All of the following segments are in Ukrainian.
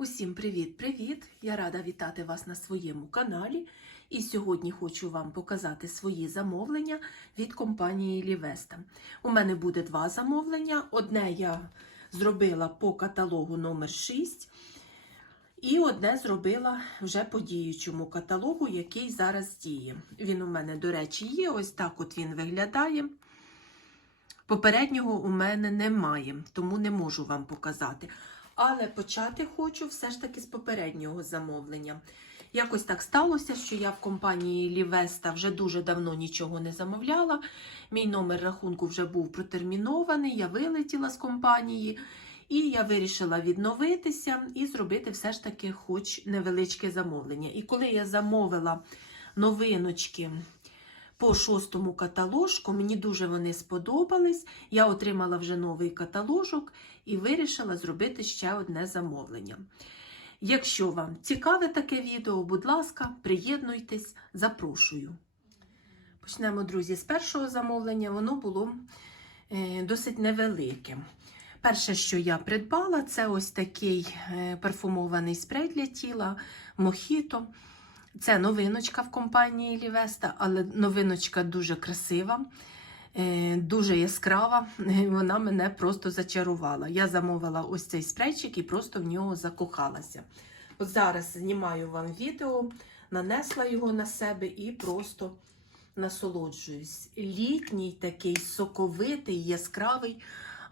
Усім привіт-привіт! Я рада вітати вас на своєму каналі. І сьогодні хочу вам показати свої замовлення від компанії Лівеста. У мене буде два замовлення. Одне я зробила по каталогу номер 6 і одне зробила вже по діючому каталогу, який зараз діє. Він у мене, до речі, є. Ось так от він виглядає. Попереднього у мене немає, тому не можу вам показати. Але почати хочу все ж таки з попереднього замовлення. Якось так сталося, що я в компанії Лівеста вже дуже давно нічого не замовляла. Мій номер рахунку вже був протермінований, я вилетіла з компанії, і я вирішила відновитися і зробити все ж таки хоч невеличке замовлення. І коли я замовила новиночки по шостому каталожку. Мені дуже вони сподобались. Я отримала вже новий каталожок і вирішила зробити ще одне замовлення. Якщо вам цікаве таке відео, будь ласка, приєднуйтесь, запрошую. Почнемо, друзі, з першого замовлення. Воно було е, досить невелике. Перше, що я придбала, це ось такий е, парфумований спрей для тіла Мохіто. Це новиночка в компанії Лівеста, але новиночка дуже красива, е, дуже яскрава. Вона мене просто зачарувала. Я замовила ось цей спрейчик і просто в нього закохалася. От зараз знімаю вам відео, нанесла його на себе і просто насолоджуюсь. Літній такий соковитий, яскравий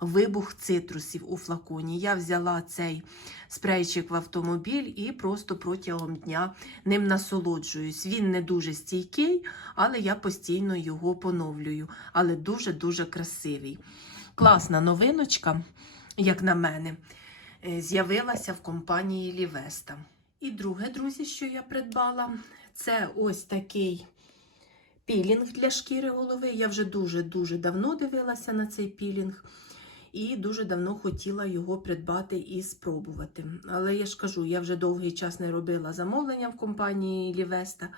вибух цитрусів у флаконі. Я взяла цей спрейчик в автомобіль і просто протягом дня ним насолоджуюсь. Він не дуже стійкий, але я постійно його поновлюю. Але дуже-дуже красивий. Класна новиночка, як на мене, е, з'явилася в компанії Лівеста. І друге, друзі, що я придбала, це ось такий. Пілінг для шкіри голови. Я вже дуже-дуже давно дивилася на цей пілінг і дуже давно хотіла його придбати і спробувати. Але я ж кажу, я вже довгий час не робила замовлення в компанії Лівеста.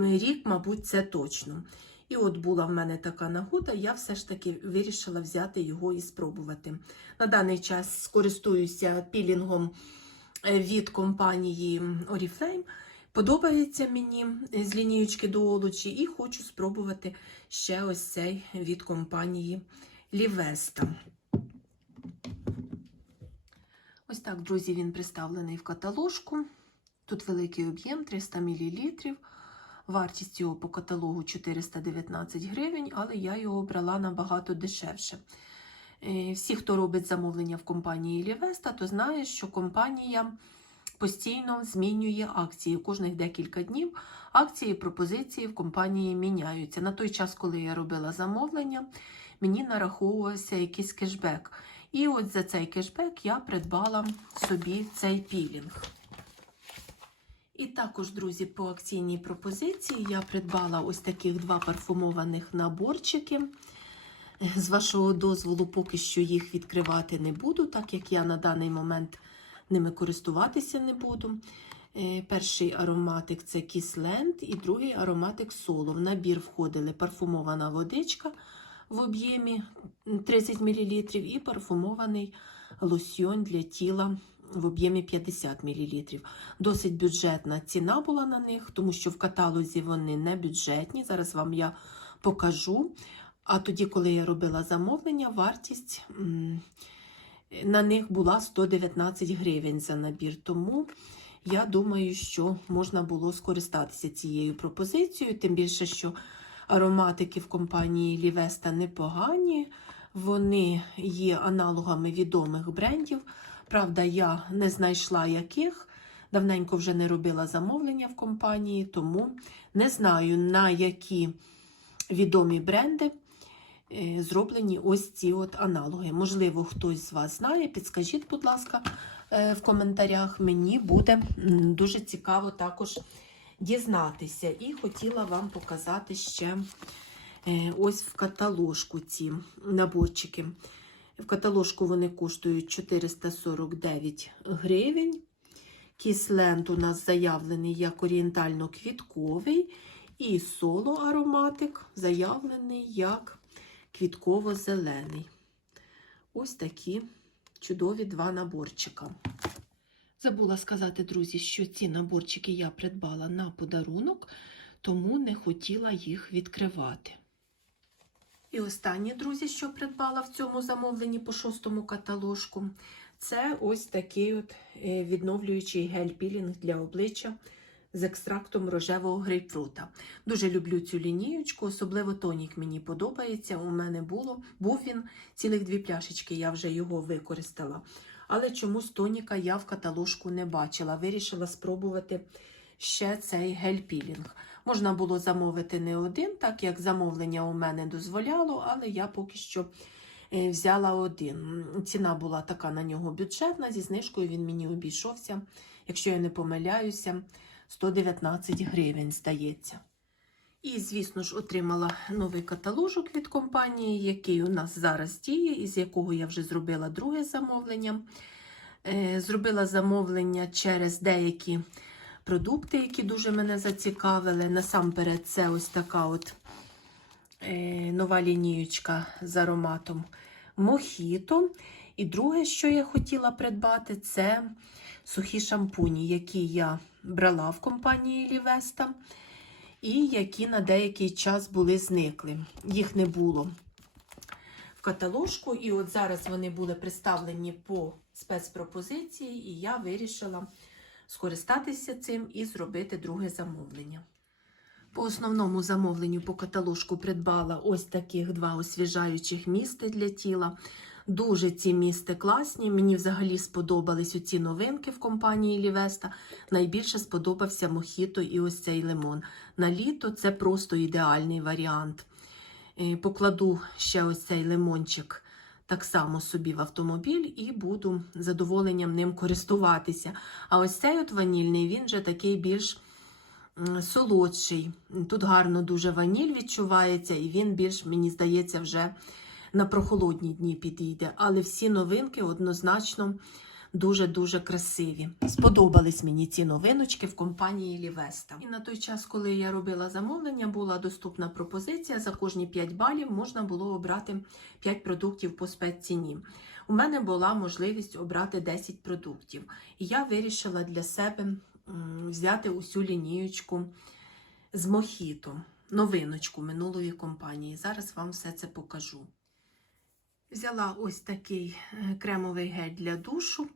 Рік, мабуть, це точно. І от була в мене така нагода, я все ж таки вирішила взяти його і спробувати. На даний час скористуюся пілінгом е, від компанії Oriflame. Подобається мені з лінієчки до олочі, і хочу спробувати ще ось цей від компанії Лівеста. Ось так, друзі, він представлений в каталожку. Тут великий об'єм 300 мл. Вартість його по каталогу 419 гривень, але я його брала набагато дешевше. Е, всі, хто робить замовлення в компанії Лівеста, то знає, що компанія постійно змінює акції. Кожних декілька днів акції і пропозиції в компанії міняються. На той час, коли я робила замовлення, мені нараховувався якийсь кешбек. І от за цей кешбек я придбала собі цей пілінг. І також, друзі, по акційній пропозиції я придбала ось таких два парфумованих наборчики. З вашого дозволу, поки що їх відкривати не буду, так як я на даний момент ними користуватися не буду. Е, перший ароматик це Kissland і другий ароматик Соло. В набір входили парфумована водичка в об'ємі 30 мл і парфумований лосьйон для тіла в об'ємі 50 мл. Досить бюджетна ціна була на них, тому що в каталозі вони не бюджетні. Зараз вам я покажу. А тоді, коли я робила замовлення, вартість на них була 119 гривень за набір. Тому я думаю, що можна було скористатися цією пропозицією, тим більше, що ароматики в компанії Лівеста непогані, вони є аналогами відомих брендів. Правда, я не знайшла яких. Давненько вже не робила замовлення в компанії, тому не знаю, на які відомі бренди е, зроблені ось ці от аналоги. Можливо, хтось з вас знає, підскажіть, будь ласка, е, в коментарях. Мені буде дуже цікаво також дізнатися. І хотіла вам показати ще е, ось в каталожку ці наборчики. В каталожку вони коштують 449 гривень. Кісленд у нас заявлений як орієнтально-квітковий. І соло ароматик заявлений як квітково-зелений. Ось такі чудові два наборчика. Забула сказати, друзі, що ці наборчики я придбала на подарунок, тому не хотіла їх відкривати. І останнє, друзі, що придбала в цьому замовленні по шостому каталожку, це ось такий от е, відновлюючий гель-пілінг для обличчя з екстрактом рожевого грейпфрута. Дуже люблю цю лінієчку, особливо тонік мені подобається. У мене було, був він цілих дві пляшечки, я вже його використала. Але чомусь тоніка я в каталожку не бачила. Вирішила спробувати ще цей гель-пілінг. Можна було замовити не один, так як замовлення у мене дозволяло, але я поки що е, взяла один. Ціна була така на нього бюджетна, зі знижкою він мені обійшовся, якщо я не помиляюся, 119 гривень, здається. І, звісно ж, отримала новий каталожок від компанії, який у нас зараз діє, із якого я вже зробила друге замовлення. Е, Зробила замовлення через деякі продукти, які дуже мене зацікавили. Насамперед, це ось така от е, нова лінієчка з ароматом Мохіто. І друге, що я хотіла придбати, це сухі шампуні, які я брала в компанії Лівеста, і які на деякий час були зникли. Їх не було в каталожку, і от зараз вони були представлені по спецпропозиції, і я вирішила скористатися цим і зробити друге замовлення. По основному замовленню по каталожку придбала ось таких два освіжаючих місти для тіла. Дуже ці місти класні. Мені взагалі сподобались оці новинки в компанії Лівеста. Найбільше сподобався мохіто і ось цей лимон. На літо це просто ідеальний варіант. Е, Покладу ще ось цей лимончик так само собі в автомобіль і буду з задоволенням ним користуватися. А ось цей от ванільний, він вже такий більш солодший. Тут гарно дуже ваніль відчувається, і він більш, мені здається, вже на прохолодні дні підійде. Але всі новинки однозначно дуже-дуже красиві. Сподобались мені ці новиночки в компанії Лівеста. І на той час, коли я робила замовлення, була доступна пропозиція. За кожні 5 балів можна було обрати 5 продуктів по спецціні. У мене була можливість обрати 10 продуктів. І я вирішила для себе взяти усю лінієчку з мохіто, новиночку минулої компанії. Зараз вам все це покажу. Взяла ось такий е, кремовий гель для душу.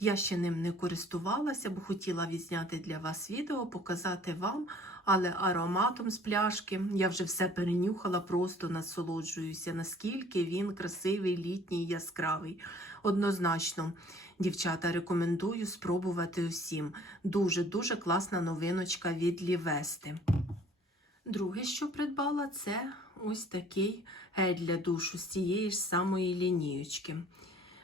Я ще ним не користувалася, бо хотіла відзняти для вас відео, показати вам, але ароматом з пляшки я вже все перенюхала, просто насолоджуюся, наскільки він красивий, літній, яскравий. Однозначно, дівчата, рекомендую спробувати усім. Дуже-дуже класна новиночка від Лівести. Друге, що придбала, це ось такий гель для душу з цієї ж самої лінієчки.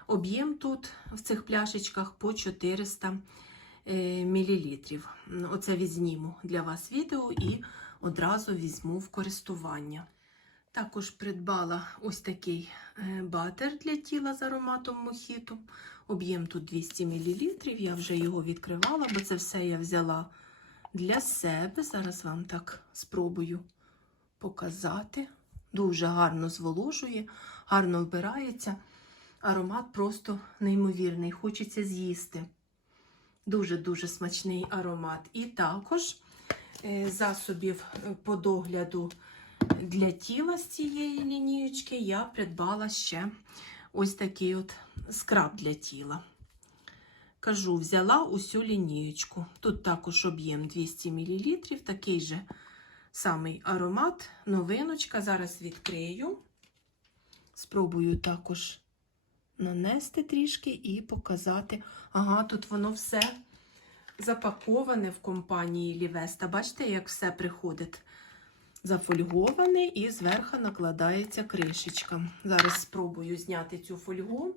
Об'єм тут в цих пляшечках по 400 е, мл. Оце візьму для вас відео і одразу візьму в користування. Також придбала ось такий е, батер для тіла з ароматом мохіту. Об'єм тут 200 мл. Я вже його відкривала, бо це все я взяла для себе. Зараз вам так спробую показати. Дуже гарно зволожує, гарно вбирається. Аромат просто неймовірний, хочеться з'їсти. Дуже-дуже смачний аромат. І також е, засобів е, по догляду для тіла з цієї лінієчки я придбала ще ось такий от скраб для тіла. Кажу, взяла усю лінієчку. Тут також об'єм 200 мл, такий же самий аромат, новиночка. Зараз відкрию. Спробую також нанести трішки і показати. Ага, тут воно все запаковане в компанії Лівеста. Бачите, як все приходить зафольговане і зверху накладається кришечка. Зараз спробую зняти цю фольгу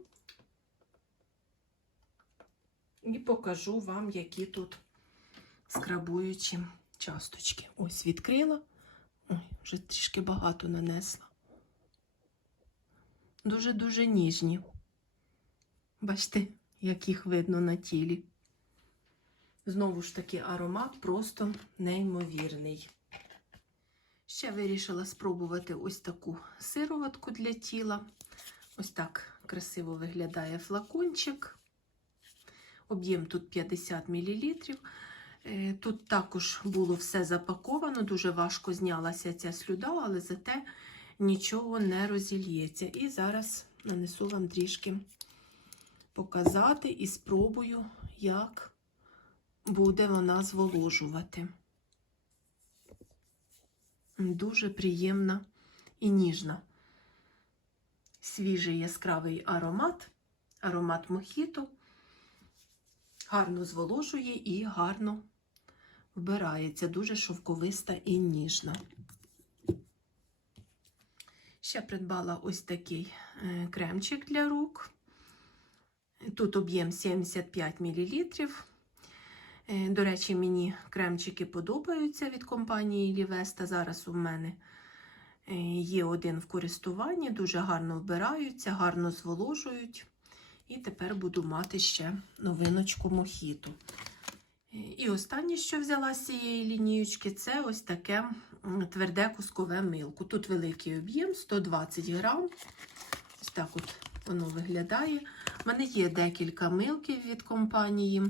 і покажу вам, які тут скрабуючі часточки. Ось відкрила. Ой, вже трішки багато нанесла. Дуже-дуже ніжні. Бачите, як їх видно на тілі. Знову ж таки, аромат просто неймовірний. Ще вирішила спробувати ось таку сироватку для тіла. Ось так красиво виглядає флакончик. Об'єм тут 50 мл. Тут також було все запаковано, дуже важко знялася ця слюда, але зате нічого не розільється. І зараз нанесу вам трішки показати і спробую, як буде вона зволожувати. Дуже приємна і ніжна. Свіжий яскравий аромат, аромат мохіто. Гарно зволожує і гарно вбирається. Дуже шовковиста і ніжна. Ще придбала ось такий е, кремчик для рук. Тут об'єм 75 мл. Е, До речі, мені кремчики подобаються від компанії Лівеста. Зараз у мене е, є один в користуванні, дуже гарно вбираються, гарно зволожують. І тепер буду мати ще новиночку мохіту. Е, І останнє, що взяла з цієї лінієчки, це ось таке тверде кускове милко. Тут великий об'єм 120 грам. Ось так от воно виглядає. У мене є декілька милків від компанії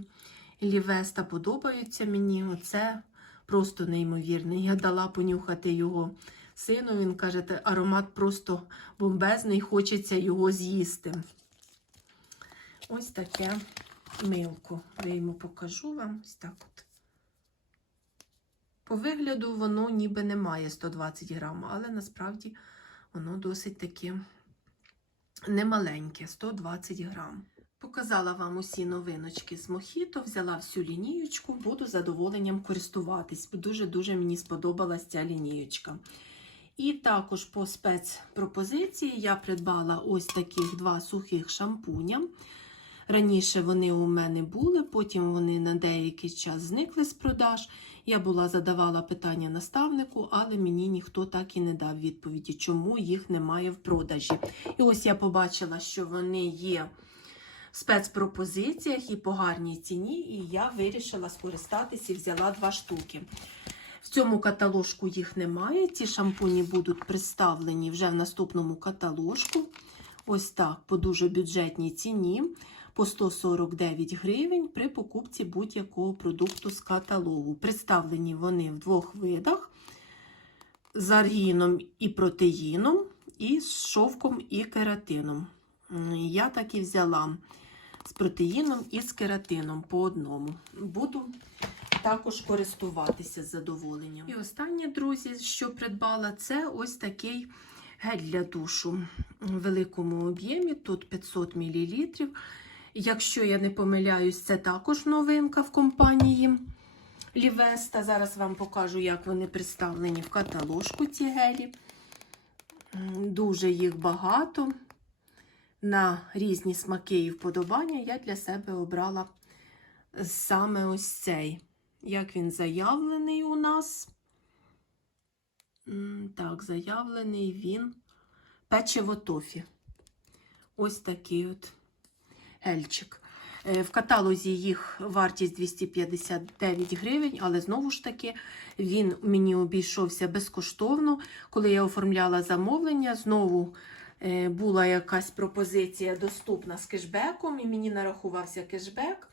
Лівеста. Подобаються мені. Оце просто неймовірний. Я дала понюхати його сину. Він каже, аромат просто бомбезний, хочеться його з'їсти. Ось таке милко. Вийму, покажу вам. Ось так от. По вигляду воно ніби не має 120 грам, але насправді воно досить таки немаленьке, 120 грам. Показала вам усі новиночки з Мохіто, взяла всю лінієчку, буду задоволенням користуватись. Дуже-дуже мені сподобалась ця лінієчка. І також по спецпропозиції я придбала ось таких два сухих шампуня. Раніше вони у мене були, потім вони на деякий час зникли з продаж. Я була задавала питання наставнику, але мені ніхто так і не дав відповіді, чому їх немає в продажі. І ось я побачила, що вони є в спецпропозиціях і по гарній ціні, і я вирішила скористатися і взяла два штуки. В цьому каталожку їх немає. Ці шампуні будуть представлені вже в наступному каталожку. Ось так, по дуже бюджетній ціні по 149 гривень при покупці будь-якого продукту з каталогу. Представлені вони в двох видах: з аргіном і протеїном, і з шовком і кератином. Я так і взяла з протеїном і з кератином по одному. Буду також користуватися з задоволенням. І останнє, друзі, що придбала, це ось такий гель для душу в великому об'ємі, тут 500 мл. Якщо я не помиляюсь, це також новинка в компанії Лівеста. Зараз вам покажу, як вони представлені в каталожку ці гелі. Дуже їх багато. На різні смаки і вподобання я для себе обрала саме ось цей. Як він заявлений у нас? Так, заявлений він печиво тофі. Ось такий от гельчик. Е, В каталозі їх вартість 259 гривень, але знову ж таки він мені обійшовся безкоштовно. Коли я оформляла замовлення, знову е, була якась пропозиція доступна з кешбеком, і мені нарахувався кешбек.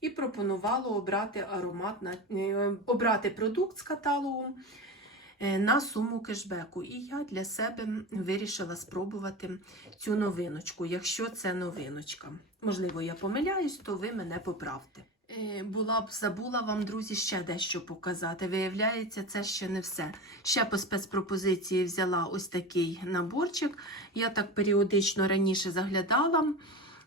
І пропонувало обрати аромат е, обрати продукт з каталогу е, на суму кешбеку. І я для себе вирішила спробувати цю новиночку, якщо це новиночка. Можливо, я помиляюсь, то ви мене поправте. Е, Була б забула вам, друзі, ще дещо показати. Виявляється, це ще не все. Ще по спецпропозиції взяла ось такий наборчик. Я так періодично раніше заглядала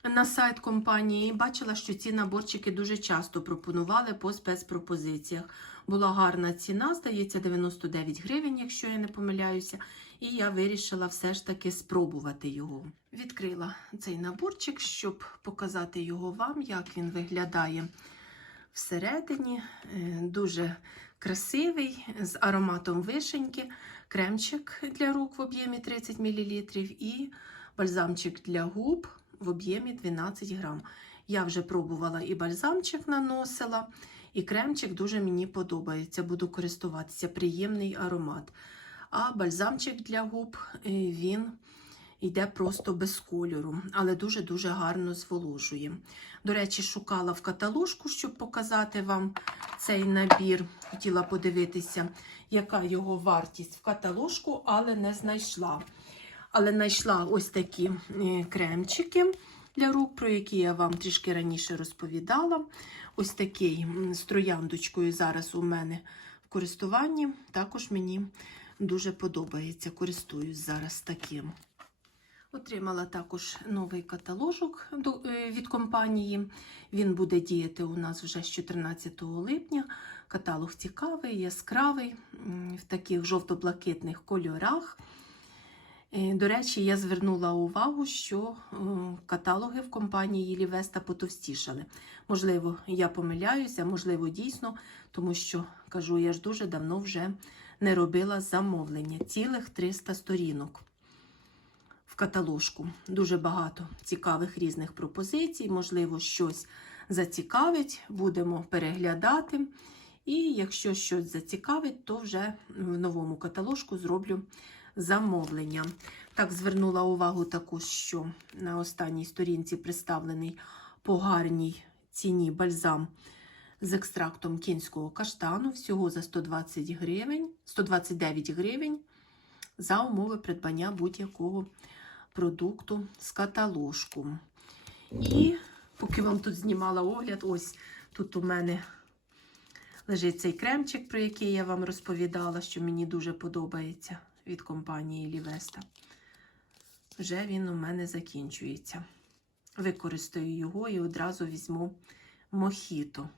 на сайт компанії і бачила, що ці наборчики дуже часто пропонували по спецпропозиціях. Була гарна ціна, здається, 99 гривень, якщо я не помиляюся. І я вирішила все ж таки спробувати його. Відкрила цей наборчик, щоб показати його вам, як він виглядає всередині. Е, Дуже красивий, з ароматом вишеньки, кремчик для рук в об'ємі 30 мл і бальзамчик для губ в об'ємі 12 грам. Я вже пробувала і бальзамчик наносила, і кремчик дуже мені подобається. Буду користуватися приємний аромат. А бальзамчик для губ, е, він йде просто без кольору, але дуже-дуже гарно зволожує. До речі, шукала в каталожку, щоб показати вам цей набір. Хотіла подивитися, яка його вартість в каталожку, але не знайшла. Але знайшла ось такі е, кремчики для рук, про які я вам трішки раніше розповідала. Ось такий з трояндочкою зараз у мене в користуванні. Також мені дуже подобається. Користуюсь зараз таким. Отримала також новий каталожок е, від компанії. Він буде діяти у нас вже з 14 липня. Каталог цікавий, яскравий, в таких жовто-блакитних кольорах. Е, До речі, я звернула увагу, що е, каталоги в компанії Лівеста потовстішали. Можливо, я помиляюся, можливо, дійсно, тому що кажу, я ж дуже давно вже не робила замовлення. Цілих 300 сторінок в каталожку. Дуже багато цікавих різних пропозицій. Можливо, щось зацікавить, будемо переглядати. І якщо щось зацікавить, то вже в новому каталожку зроблю замовлення. Так, звернула увагу також, що на останній сторінці представлений по гарній ціні бальзам з екстрактом кінського каштану всього за 120 гривень, 129 гривень за умови придбання будь-якого продукту з каталожку. І поки вам тут знімала огляд, ось тут у мене лежить цей кремчик, про який я вам розповідала, що мені дуже подобається від компанії Лівеста. Вже він у мене закінчується. Використаю його і одразу візьму мохіто.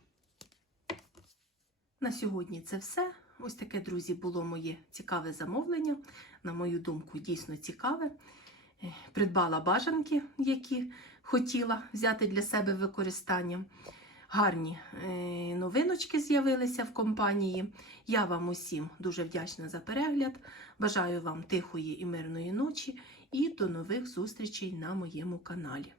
На сьогодні це все. Ось таке, друзі, було моє цікаве замовлення. На мою думку, дійсно цікаве. Е, Придбала бажанки, які хотіла взяти для себе використання. Гарні е, новиночки з'явилися в компанії. Я вам усім дуже вдячна за перегляд. Бажаю вам тихої і мирної ночі і до нових зустрічей на моєму каналі.